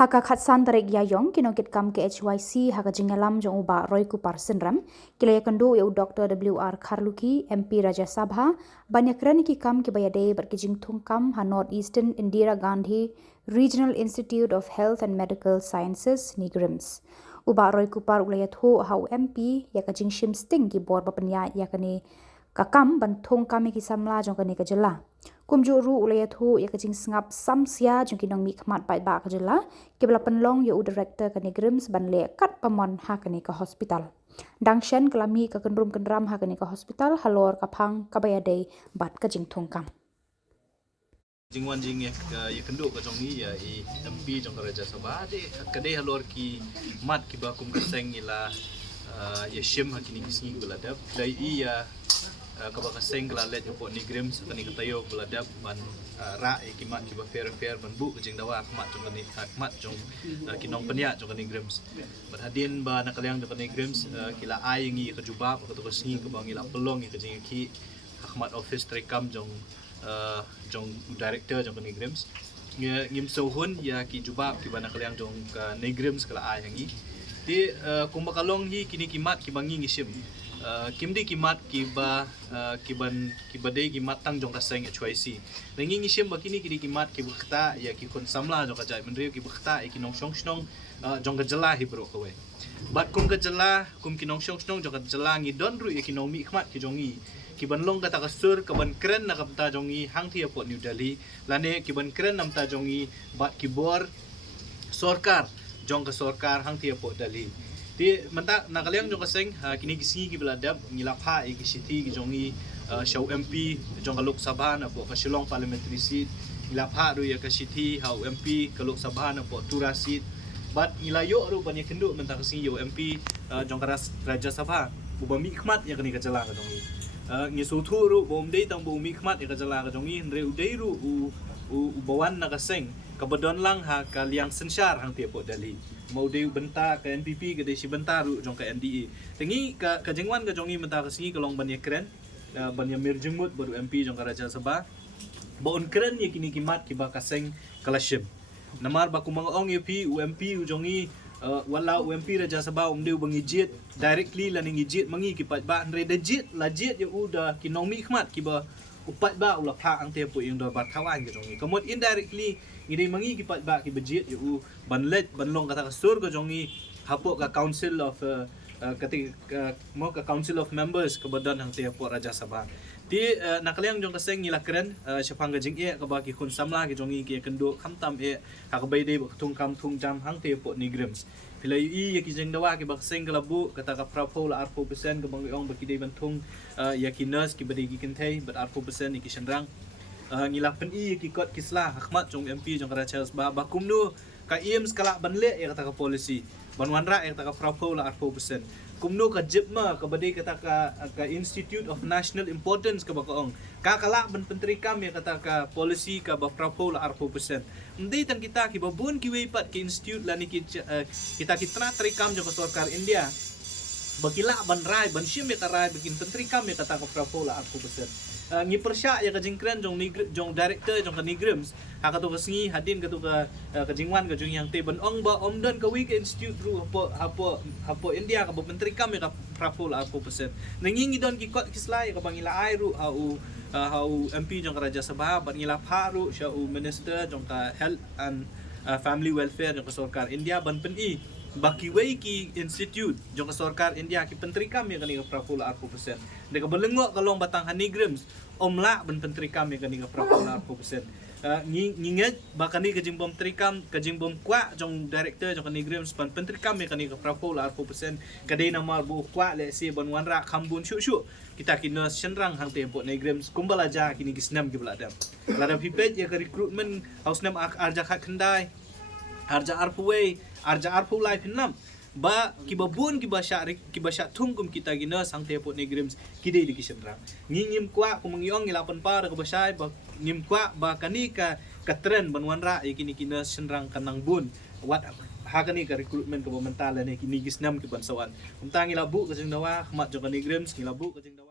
Haka khatsan tarik yayong kinokit kam ke HYC haka jingalam jong uba Roy Kupar Sindram kilaya kendo ya Dr. WR Kharluki MP Rajya Sabha banyak rani ki kam ke bayade berkijing thungkam ha North Eastern Indira Gandhi Regional Institute of Health and Medical Sciences Nigrims uba Roy Kupar ulayat ho ha MP ya kajing shim sting ki bor bapanya ya kane kakam ban thungkam ki samla jong kane kajela kumjuru ulayat ho ya kajing sngap samsia jong kinong mi khmat pai ba kajela kebla penlong ya u director kane grims ban le kat pamon ha kane ka hospital dangshen kelami ka kendrum kendram ha kane ka hospital halor kaphang kabayade bat kajing thungkam jingwan jing ya kendo ka jong ni ya i MP jong Raja Sabha de kade halor ki mat ki ba kum kaseng ila ya shim hakini kisni beladap dai i ya kabak kaseng kelalet yo ni grims kani katayo beladap ban ra e kimat ki ba fair ban bu jing dawa khmat jong kani khmat jong kinong penya jong kani grims berhadin ba nakaliang jong kani grims kila ai ngi ka jubab ka to sni ka bang ila pelong ki jing ki khmat office trekam jong jong director jong kani grims ngim sohun ya ki jubab ki ba nakaliang jong ka ni grims kala ai ngi di kumbakalong hi kini kimat ki bangi ngishim kimdi kimat kiba kibade kimat tang jong kaseng HYC nengi ngishim bakini kini kimat ki bukta ya ki kon samla jong kajai menrio ki bukta ki nong shong jong gajala hi bro kowe bat kum gajala kum ki nong shong jong gajala ngi don ru ya ki nong mi khmat ki jongi ki ban long kata kasur ka ban kren na kapta jongi hang thi apo New Delhi lane ki ban kren namta jongi bat ki bor sorkar jong ka sorkar hang tia po Delhi ti menta nakaliang jong kaseng kini kisi ki beladap ngilapha ki city ki jongi show MP jong ka Lok Sabha na po ka Shillong parliamentary seat ngilapha ru ya ka city ha MP ka Lok Sabha na po Tura seat bat ngilayo ru banyak kendo menta kasi yo MP jong ka Raja Sabha bumi khmat ya kani ka jala ka jongi ngi suthu ru bom dei tang bumi khmat ya ka jala ka jongi ndre udei ru u bawan na kaseng kabadon lang ha kaliang sensar hang tia po Delhi mau deu benta ka NPP ke desi benta ru jong ka NDA tengi ka jengwan ka jongi menta ka singi kalong banya kren banya mirjengmut baru MP jong ka Raja Sabha baon kren ye kini kimat ki ba kaseng kalashib namar ba kumang ong UP UMP jongi wala UMP Raja Sabha deu bangijit directly laning ijit mangi ki pat ba andre dejit lajit ye uda kinong mi khmat ki ba upat ba ulah phak ang tempo yung do bartawan ke jongi kamot indirectly ngidai mangi ki pat ba ki budget yu banlet banlong kata kasur ke jongi hapo ka council of mo ka council of members ke badan hang tempo Raja Sabha ti nakaliang jong kaseng ngila keren syapang gajing e ka ba ki kun samla ki jongi ki kendo khamtam e ka bai dei tung kam tung jam hang tempo ni grims pilai i ya ki jeng dawa ki bakseng kalabu kata ka prapo la 4% ka bang ong baki dei bantung ya ki nurse ki badi ki kentai bat 4% ki shenrang ngilapen i ki kot kisla hakmat jong MP jong Raja Sabha bakum nu ka im skala banle ya kata ka policy banwanra ya kata ka prapo la 4% kumno ka jipma ka badi kata ka Institute of National Importance ka bakaong kakala ban pentri kam ya kata ka policy ka ba prapo la 4% hindi tan kita ki babun ki weipat ki institute lani kita kitra tri kam jo ka sarkar India bakila ban rai ban shim ya ka rai bikin pentri kam ya kata ka prapo la 4% ngi persya ya ka jingkren jong director jong ka nigrims ha ka to kasngi hadin ka to ka jingwan ka jong yang te ban ong ba omdon ka week institute ru hapo India ka menteri kam ya ka prapo la 4% nangingi don ki kot kislay ka bangila ai ru au MP jong ka Raja Sabha ban ngila pharu sya u minister jong ka health and family welfare jong ka sarkar India ban pen i baki wei ki institute jong ka sarkar India ki pentri kam ya kani ka prapo la 4% deka belengok kalong batang hanigrims omla ban pentri kam ya kani ka prapo la 4% nginget bakani ka jingbom trikam ka jingbom kwa jong director jong kani grims ban pentri kam ya kani ka prapo la 4% kadai na mar bu kwa le si ban wanra khambun shu kita kina shenrang hang tempo na grims kumbalaja kini kisnam ki bladam ladam hipet ya ka recruitment hausnam arja khat khandai arja arpuway arja arpu life hinam ba kibabun kibasya tungkum kita gina sang tepo ni grims kidai di kisendra ngingim kwa kumangyong ilapan para kabasay ba ngim kwa ba kani ka katren banwanra ikini kina sendrang kanang bun wat hakani ka recruitment ka mentala ni kini gisnam ki bansawan umtang ilabu ka jingdawa khmat jo ka ni grims kilabu ka jingdawa